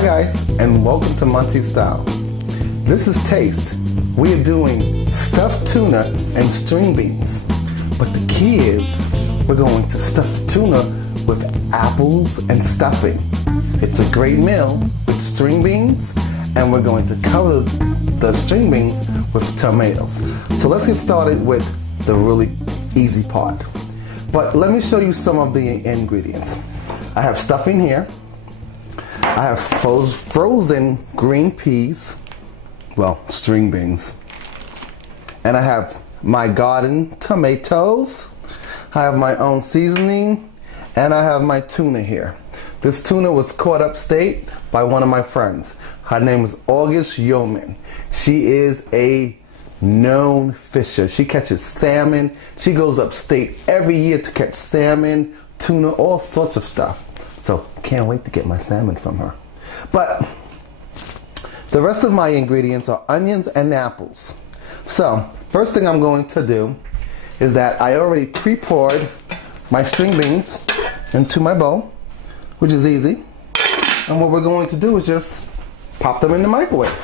Hi guys, and welcome to Monty Style. This is Taste. We are doing stuffed tuna and string beans. But the key is, we're going to stuff the tuna with apples and stuffing. It's a great meal with string beans, and we're going to cover the string beans with tomatoes. So let's get started with the really easy part. But let me show you some of the ingredients. I have stuffing here. I have frozen green peas, well, string beans. And I have my garden tomatoes. I have my own seasoning, and I have my tuna here. This tuna was caught upstate by one of my friends. Her name is August Yeoman. She is a known fisher. She catches salmon. She goes upstate every year to catch salmon, tuna, all sorts of stuff. So can't wait to get my salmon from her. But the rest of my ingredients are onions and apples. So first thing I'm going to do is that I already pre-poured my string beans into my bowl, which is easy. And what we're going to do is just pop them in the microwave.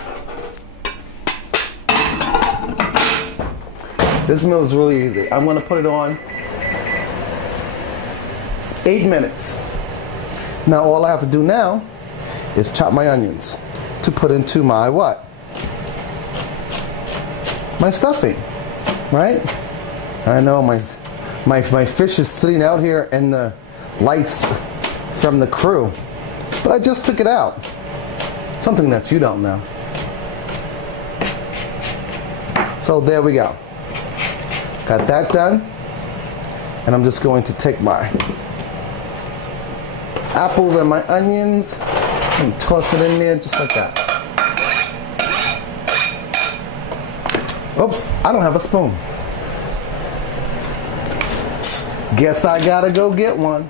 This meal is really easy. I'm going to put it on 8 minutes. Now all I have to do now is chop my onions to put into my what? My stuffing, right? I know my fish is sitting out here in the lights from the crew, but I just took it out. Something that you don't know. So there we go. Got that done, and I'm just going to take my apples and my onions and toss it in there just like that. Oops, I don't have a spoon. Guess I gotta go get one.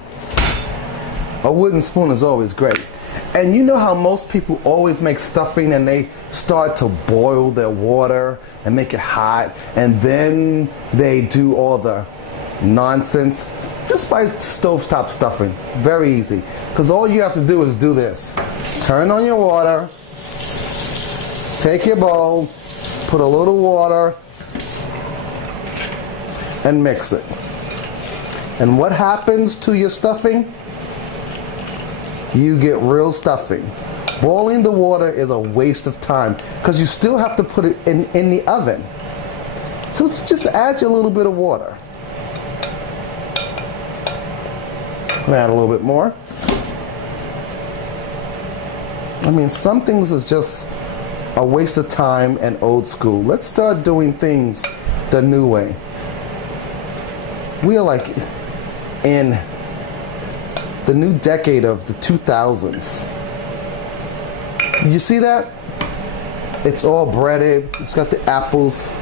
A wooden spoon is always great. And you know how most people always make stuffing and they start to boil their water and make it hot, and then they do all the nonsense just by stovetop stuffing. Very easy, because all you have to do is do this. Turn on your water, take your bowl, put a little water, and mix it. And what happens to your stuffing? You get real stuffing. Boiling the water is a waste of time because you still have to put it in the oven. So just add a little bit of water. I'm gonna add a little bit more. I mean, some things is just a waste of time and old school. Let's start doing things the new way. We are like in the new decade of the 2000s. You see that? It's all breaded. It's got the apples.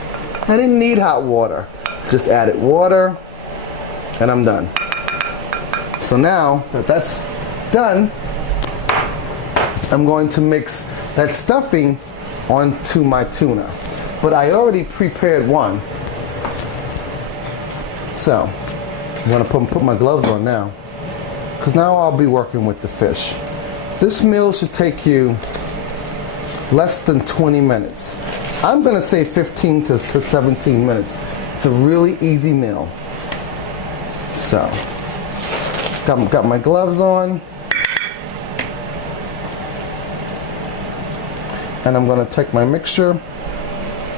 I didn't need hot water. Just added water, and I'm done. So now that that's done, I'm going to mix that stuffing onto my tuna. But I already prepared one. So I'm going to put my gloves on now, because now I'll be working with the fish. This meal should take you less than 20 minutes. I'm going to say 15 to 17 minutes. It's a really easy meal. So, got my gloves on. And I'm going to take my mixture.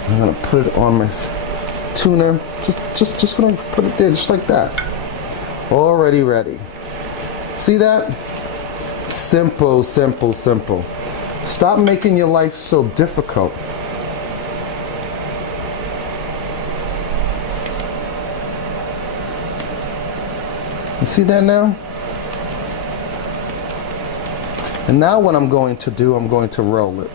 I'm going to put it on my tuna. Just going to put it there just like that. Already ready. See that? Simple, simple, simple. Stop making your life so difficult. You see that now? And now what I'm going to do, I'm going to roll it.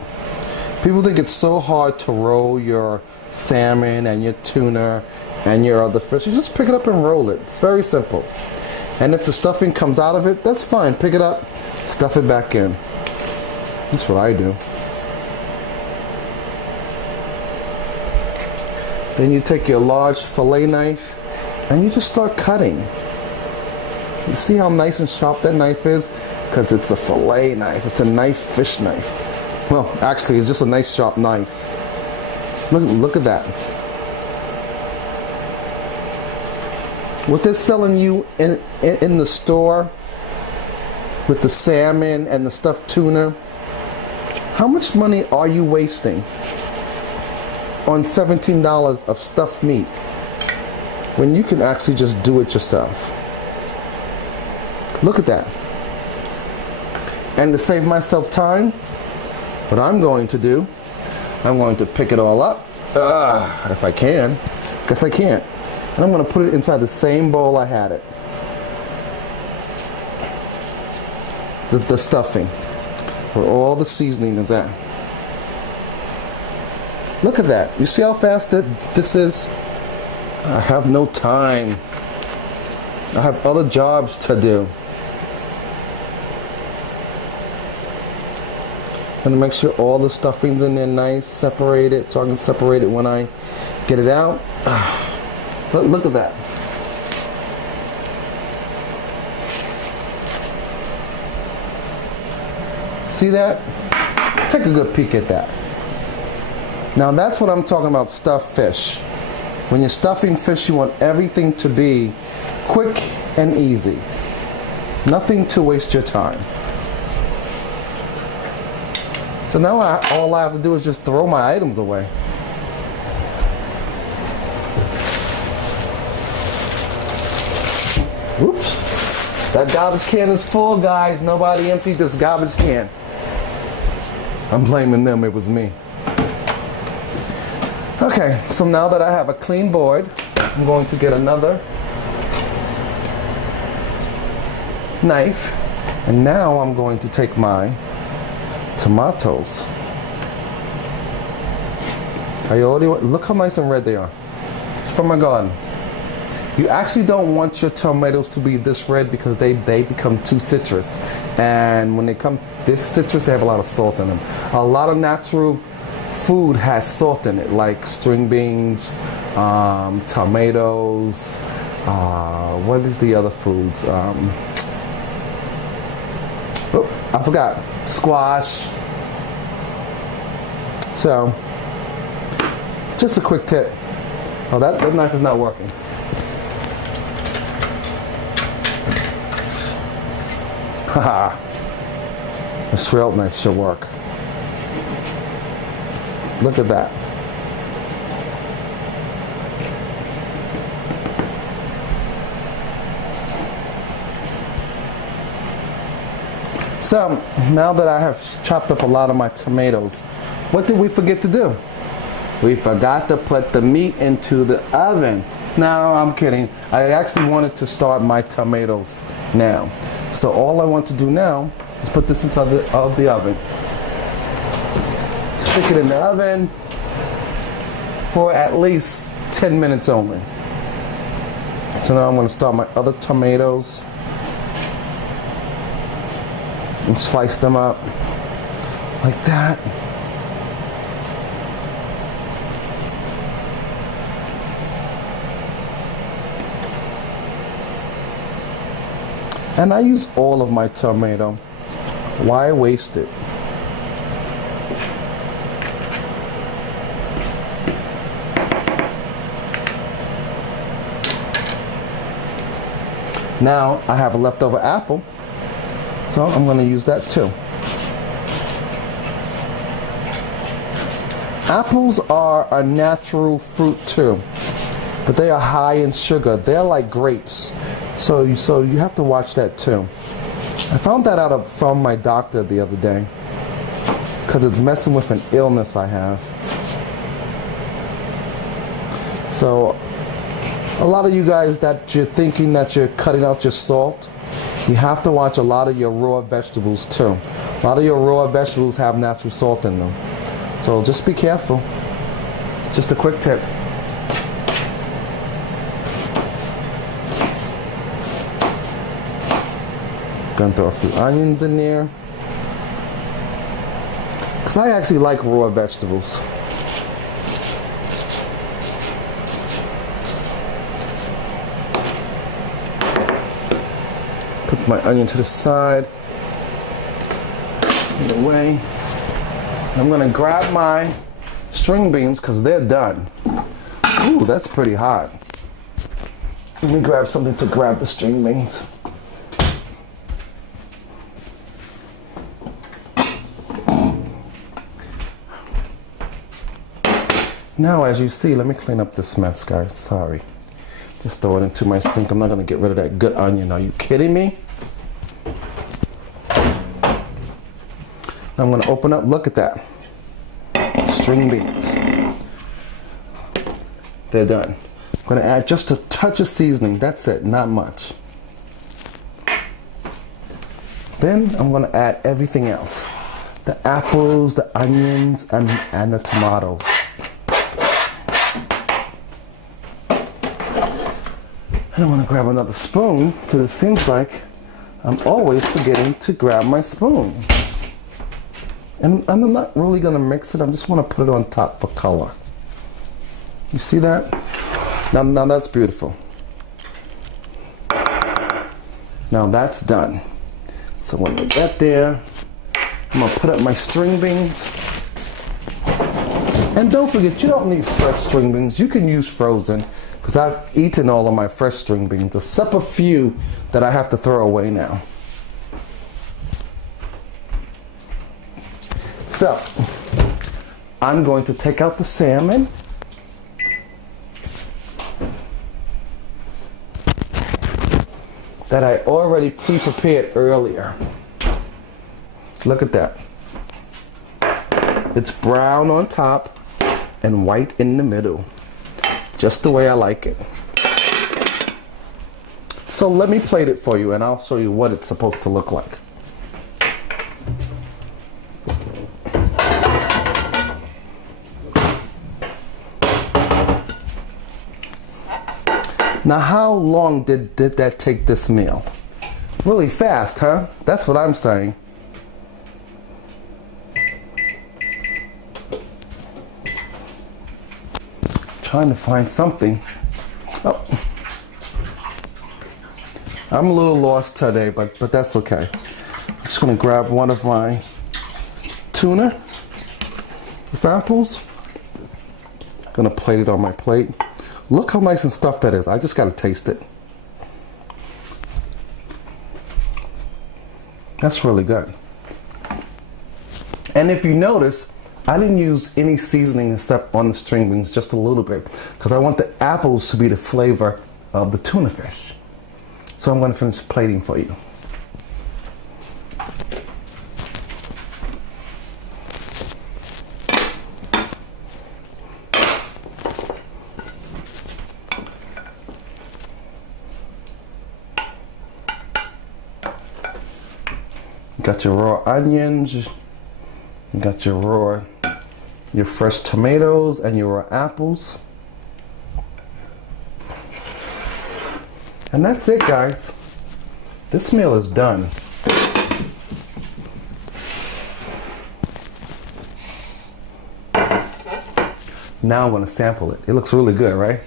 People think it's so hard to roll your salmon and your tuna and your other fish. You just pick it up and roll it. It's very simple. And if the stuffing comes out of it, that's fine. Pick it up, stuff it back in. That's what I do. Then you take your large fillet knife and you just start cutting. You see how nice and sharp that knife is? because it's a fillet knife. It's a knife fish knife. Well, actually, it's just a nice sharp knife. Look at that. What they're selling you in the store with the salmon and the stuffed tuna, how much money are you wasting on $17 of stuffed meat when you can actually just do it yourself? Look at that. And to save myself time, what I'm going to do, I'm going to pick it all up, if I can. Guess I can't. And I'm going to put it inside the same bowl I had it. The stuffing, where all the seasoning is at. Look at that. You see how fast this is? I have no time. I have other jobs to do. I'm going to make sure all the stuffing's in there nice, separated, so I can separate it when I get it out. Look at that. See that? Take a good peek at that. Now that's what I'm talking about, stuffed fish. When you're stuffing fish, you want everything to be quick and easy. Nothing to waste your time. So now all I have to do is just throw my items away. Oops. That garbage can is full, guys. Nobody emptied this garbage can. I'm blaming them, it was me. Okay, so now that I have a clean board, I'm going to get another knife, and now I'm going to take my tomatoes. Look how nice and red they are. It's from my garden. You actually don't want your tomatoes to be this red because they become too citrus, and when they come this citrus, they have a lot of salt in them. A lot of natural food has salt in it, like string beans, tomatoes, what is the other foods? Oh, I forgot. Squash. So, just a quick tip. Oh, that knife is not working. Haha. The shrill knife should work. Look at that. So, now that I have chopped up a lot of my tomatoes, what did we forget to do? We forgot to put the meat into the oven. No, I'm kidding. I actually wanted to start my tomatoes now. So all I want to do now is put this inside of the oven. Stick it in the oven for at least 10 minutes only. So now I'm going to start my other tomatoes and slice them up like that. And I use all of my tomato. Why waste it? Now I have a leftover apple, so I'm going to use that too. Apples are a natural fruit too, but they are high in sugar. They're like grapes. So you have to watch that too. I found that out from my doctor the other day because it's messing with an illness I have. So a lot of you guys that you're thinking that you're cutting out your salt, you have to watch a lot of your raw vegetables too. A lot of your raw vegetables have natural salt in them. So just be careful. It's just a quick tip. Gonna throw a few onions in there because I actually like raw vegetables. Put my onion to the side. the way. I'm gonna grab my string beans because they're done. Ooh, that's pretty hot. Let me grab something to grab the string beans. Now, as you see, let me clean up this mess, guys. Sorry. Just throw it into my sink. I'm not gonna get rid of that good onion. Are you kidding me? I'm gonna open up, look at that. String beans. They're done. I'm gonna add just a touch of seasoning. That's it, not much. Then I'm gonna add everything else. The apples, the onions, and the tomatoes. And I want to grab another spoon because it seems like I'm always forgetting to grab my spoon. And I'm not really going to mix it. I just want to put it on top for color. You see that? Now that's beautiful. Now that's done. So I'm going to put that there. I'm going to put up my string beans. And don't forget, you don't need fresh string beans. You can use frozen. Because I've eaten all of my fresh string beans, except a few that I have to throw away now. So, I'm going to take out the salmon. That I already pre-prepared earlier. Look at that. It's brown on top and white in the middle. Just the way I like it. So let me plate it for you and I'll show you what it's supposed to look like. Now how long did that take this meal? Really fast, huh? That's what I'm saying. Trying to find something. Oh, I'm a little lost today, but that's okay. I'm just gonna grab one of my tuna with apples. Gonna plate it on my plate. Look how nice and stuffed that is. I just gotta taste it. That's really good. And if you notice, I didn't use any seasoning except on the string beans, just a little bit, because I want the apples to be the flavor of the tuna fish. So I'm going to finish plating for you. You got your raw onions. You got your fresh tomatoes and your raw apples. And that's it, guys. This meal is done. Now I'm gonna sample it. It looks really good, right?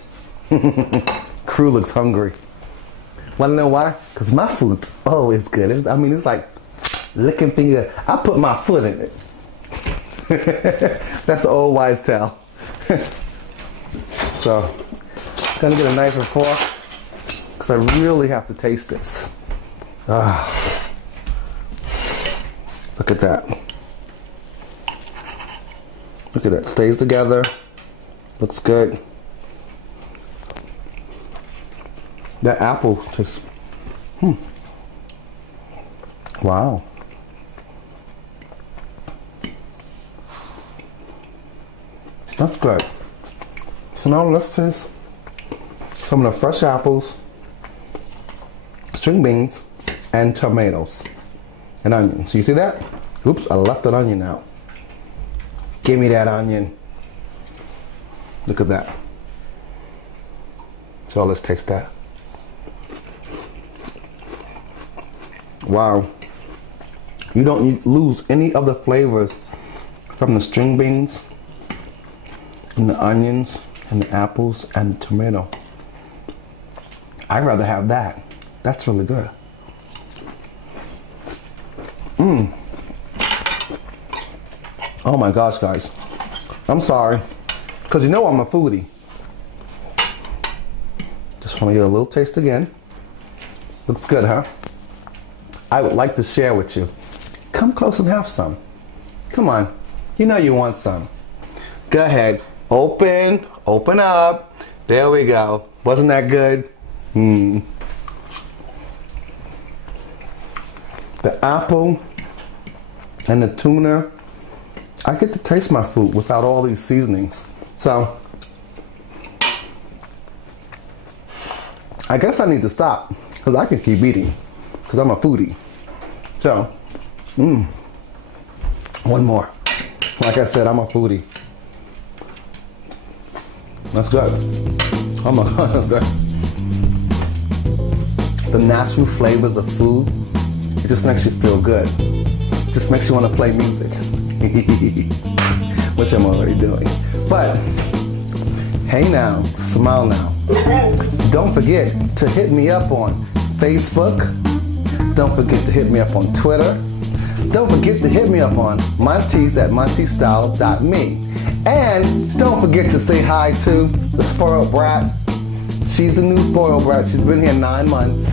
Crew looks hungry. Wanna know why? Because my food, oh, it's good. It's like licking finger. I put my foot in it. That's an old wise tale. So, I'm gonna get a knife and fork because I really have to taste this. Look at that. Look at that. Stays together. Looks good. That apple tastes. Wow. That's good. So now let's taste some of the fresh apples, string beans, and tomatoes, and onions. So you see that? Oops, I left an onion out. Give me that onion. Look at that. So let's taste that. Wow. You don't lose any of the flavors from the string beans, and the onions, and the apples, and the tomato. I'd rather have that. That's really good. Oh my gosh, guys. I'm sorry. Because you know I'm a foodie. Just want to get a little taste again. Looks good, huh? I would like to share with you. Come close and have some. Come on. You know you want some. Go ahead. Open up. There we go. Wasn't that good? The apple and the tuna. I get to taste my food without all these seasonings. So, I guess I need to stop because I can keep eating because I'm a foodie. So, one more. Like I said, I'm a foodie. That's good. Oh my God, that's good. The natural flavors of food, it just makes you feel good. It just makes you want to play music. Which I'm already doing. But, hey now, smile now. Don't forget to hit me up on Facebook. Don't forget to hit me up on Twitter. Don't forget to hit me up on monties@montystyle.me. And don't forget to say hi to the spoiled brat. She's the new spoiled brat. She's been here 9 months.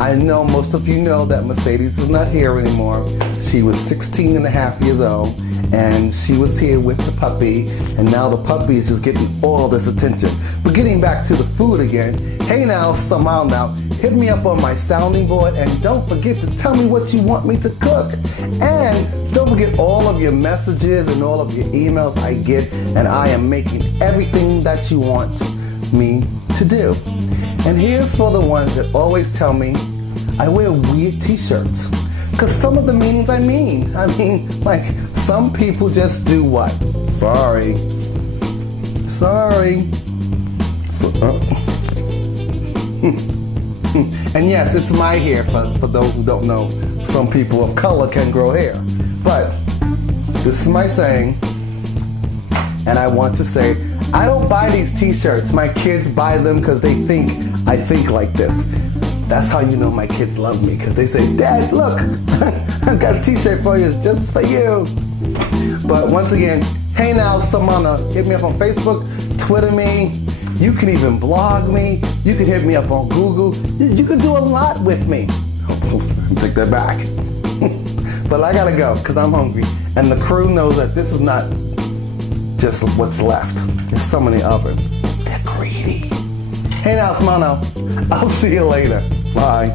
I know most of you know that Mercedes is not here anymore. She was 16 and a half years old, and she was here with the puppy, and now the puppy is just getting all this attention. But getting back to the food again, hey now, smile now, hit me up on my sounding board, and don't forget to tell me what you want me to cook. And don't forget all of your messages and all of your emails I get, and I am making everything that you want me to do. And here's for the ones that always tell me I wear weird t-shirts. Because some of the meanings I mean, like some people just do what? Sorry. So, and yes, it's my hair for those who don't know. Some people of color can grow hair. But this is my saying, and I want to say, I don't buy these t-shirts. My kids buy them because they think I think like this. That's how you know my kids love me, because they say, Dad, look, I got a t-shirt for you, it's just for you. But once again, hey now, Samana, hit me up on Facebook, Twitter me, you can even blog me, you can hit me up on Google, you can do a lot with me. Take that back. But I gotta go, because I'm hungry, and the crew knows that this is not just what's left. There's some in the oven. They're greedy. Hey now, Samana, I'll see you later. Bye.